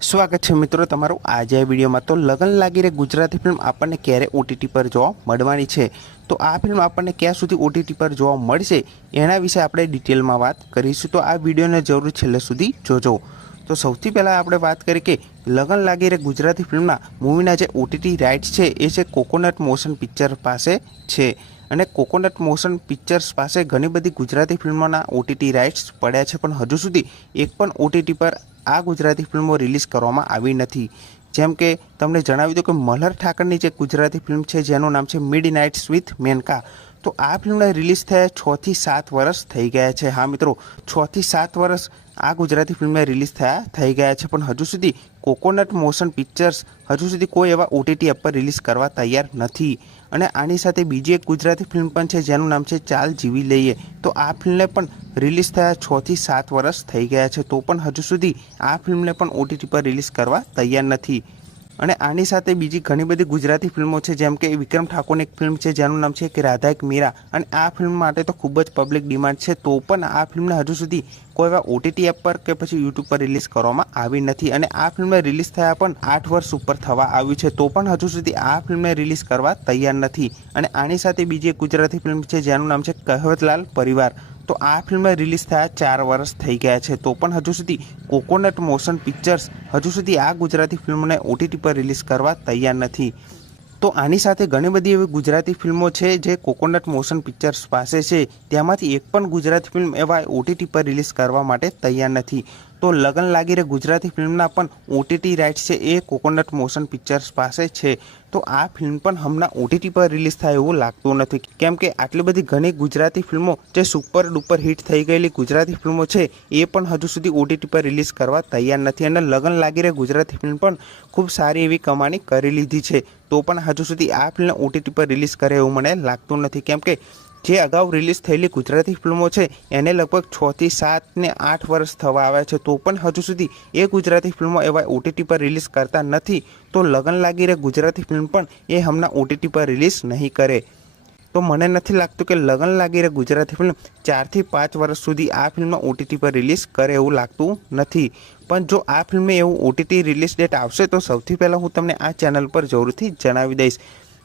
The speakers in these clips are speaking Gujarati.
સ્વાગત છે મિત્રો તમારું આજે આ વિડીયોમાં। તો લગન લાગી રે ગુજરાતી ફિલ્મ આપણને ક્યારે ઓટીટી પર જોવા મળવાની છે, તો આ ફિલ્મ આપણને ક્યાં સુધી ઓટીટી પર જોવા મળશે એના વિશે આપણે ડિટેલમાં વાત કરીશું। તો આ વિડીયોને જરૂર છેલ્લે સુધી જોજો। તો સૌથી પહેલાં આપણે વાત કરીએ કે લગન લાગી રે ગુજરાતી ફિલ્મના મૂવીના જે ઓટીટી રાઇટ્સ છે એ છે કોકોનટ મોશન પિક્ચર પાસે છે, અને કોકોનટ મોશન પિક્ચર્સ પાસે ઘણી બધી ગુજરાતી ફિલ્મોના ઓટીટી રાઇટ્સ પડ્યા છે, પણ હજુ સુધી એક પણ ઓટીટી પર આ ગુજરાતી ફિલ્મો રિલીઝ કરવામાં આવી નથી। જેમ કે તમને જણાવી દઉં કે મલ્હાર ઠાકરની જે ગુજરાતી ફિલ્મ છે જેનું નામ છે મિડનાઇટ્સ વિથ મેનકા, તો આ ફિલ્મને રિલીઝ થયા 6 થી 7 વર્ષ થઈ ગયા છે। હા મિત્રો, 6 થી 7 વર્ષ આ ગુજરાતી ફિલ્મને રિલીઝ થઈ ગયા છે, પણ હજુ સુધી કોકોનટ મોશન પિક્ચર્સ હજુ સુધી કોઈ એવા ઓટીટી એપ પર રિલીઝ કરવા તૈયાર નથી। અને આની સાથે બીજી એક ગુજરાતી ફિલ્મ પણ છે જેનું નામ છે ચાલ જીવી લઈએ, તો આ ફિલ્મને પણ રિલીઝ થયા 6 થી 7 વર્ષ થઈ ગયા છે, તો પણ હજુ સુધી આ ફિલ્મને પણ ઓટીટી પર રિલીઝ કરવા તૈયાર નથી। અને આની સાથે બીજી ઘણી બધી ગુજરાતી ફિલ્મો છે, જેમ કે વિક્રમ ઠાકોરની એક ફિલ્મ છે જેનું નામ છે કે રાધા એક મીરા, અને આ ફિલ્મ માટે તો ખૂબ જ પબ્લિક ડિમાન્ડ છે, તો પણ આ ફિલ્મને હજુ સુધી કોઈ એવા ઓટીટી એપ પર કે પછી યુટ્યુબ પર રિલીઝ કરવામાં આવી નથી। અને આ ફિલ્મને રિલીઝ થયા પણ 8 વર્ષ ઉપર થવા આવ્યું છે, તો પણ હજુ સુધી આ ફિલ્મને રિલીઝ કરવા તૈયાર નથી। અને આની સાથે બીજી એક ગુજરાતી ફિલ્મ છે જેનું નામ છે કહેવતલાલ પરિવાર, તો આ ફિલ્મ રિલીઝ થયા 4 વર્ષ થઈ ગયા છે, તો પણ હજુ સુધી કોકોનટ મોશન પિક્ચર્સ હજુ સુધી આ ગુજરાતી ફિલ્મને ઓટીટી પર રિલીઝ કરવા તૈયાર નથી। તો આની સાથે ઘણી બધી એવી ગુજરાતી ફિલ્મો છે જે કોકોનટ મોશન પિક્ચર્સ પાસે છે, તેમાંથી એક પણ ગુજરાતી ફિલ્મ એવા ઓટીટી પર રિલીઝ કરવા માટે તૈયાર નથી। તો લગન લાગી રે ગુજરાતી ફિલ્મના પણ ઓટીટી રાઇટ્સ છે એ કોકોનટ મોશન પિક્ચર્સ પાસે છે, તો આ ફિલ્મ પણ હમણાં ઓટીટી પર રિલીઝ થાય એવું લાગતું નથી, કેમ કે આટલી બધી ઘણી ગુજરાતી ફિલ્મો જે સુપર ડુપર હિટ થઈ ગયેલી ગુજરાતી ફિલ્મો છે એ પણ હજુ સુધી ઓટીટી પર રિલીઝ કરવા તૈયાર નથી। અને લગન લાગી રે ગુજરાતી ફિલ્મ પણ ખૂબ સારી એવી કમાણી કરી લીધી છે, તો પણ હજુ સુધી આ ફિલ્મ ઓટીટી પર રિલીઝ કરે એવું મને લાગતું નથી, કેમ કે જે અગાઉ રિલીઝ થયેલી ગુજરાતી ફિલ્મો છે એને લગભગ 6 થી 7 ને 8 વર્ષ થવા આવ્યા છે, તો પણ હજુ સુધી એ ગુજરાતી ફિલ્મો એવા ઓટીટી પર રિલીઝ કરતા નથી। તો લગન લાગી રે ગુજરાતી ફિલ્મ પણ એ હમણાં ઓટીટી પર રિલીઝ નહીં કરે। તો મને નથી લાગતું કે લગન લાગી રે ગુજરાતી ફિલ્મ 4 થી 5 વર્ષ સુધી આ ફિલ્મ ઓટીટી પર રિલીઝ કરે એવું લાગતું નથી। પણ જો આ ફિલ્મે એવું ઓટીટી રિલીઝ ડેટ આવશે તો સૌથી પહેલાં હું તમને આ ચેનલ પર જરૂરથી જણાવી દઈશ।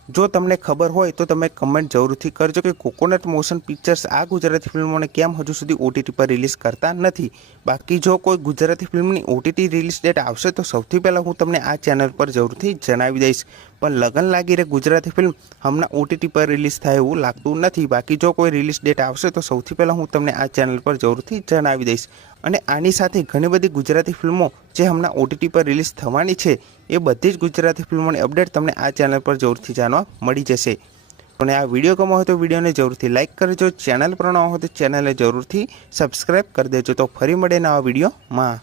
જો તમને ખબર હોય તો તમે કમેન્ટ જરૂરથી કરજો કે કોકોનટ મોશન પિક્ચર્સ આ ગુજરાતી ફિલ્મોને કેમ હજુ સુધી ઓટીટી પર રિલીઝ કરતા નથી। બાકી જો કોઈ ગુજરાતી ફિલ્મની ઓટીટી રિલીઝ ડેટ આવશે તો સૌથી પહેલાં હું તમને આ ચેનલ પર જરૂરથી જણાવી દઈશ, પણ લગન લાગી રે ગુજરાતી ફિલ્મ હમણાં ઓટીટી પર રિલીઝ થાય એવું લાગતું નથી। બાકી જો કોઈ રિલીઝ ડેટ આવશે તો સૌથી પહેલાં હું તમને આ ચેનલ પર જરૂરથી જણાવી દઈશ। અને આની સાથે ઘણી બધી ગુજરાતી ફિલ્મો જે હમણાં ઓટીટી પર રિલીઝ થવાની છે એ બધી જ ગુજરાતી ફિલ્મોની અપડેટ તમને આ ચેનલ પર જરૂરથી જાણવા મળી જશે। અને આ વિડીયો ગમ્યો હોય તો વિડીયોને જરૂરથી લાઇક કરજો, ચેનલ પર ન હોય તો ચેનલને જરૂરથી સબસ્ક્રાઈબ કરી દેજો। તો ફરી મળે નવા વિડીયોમાં।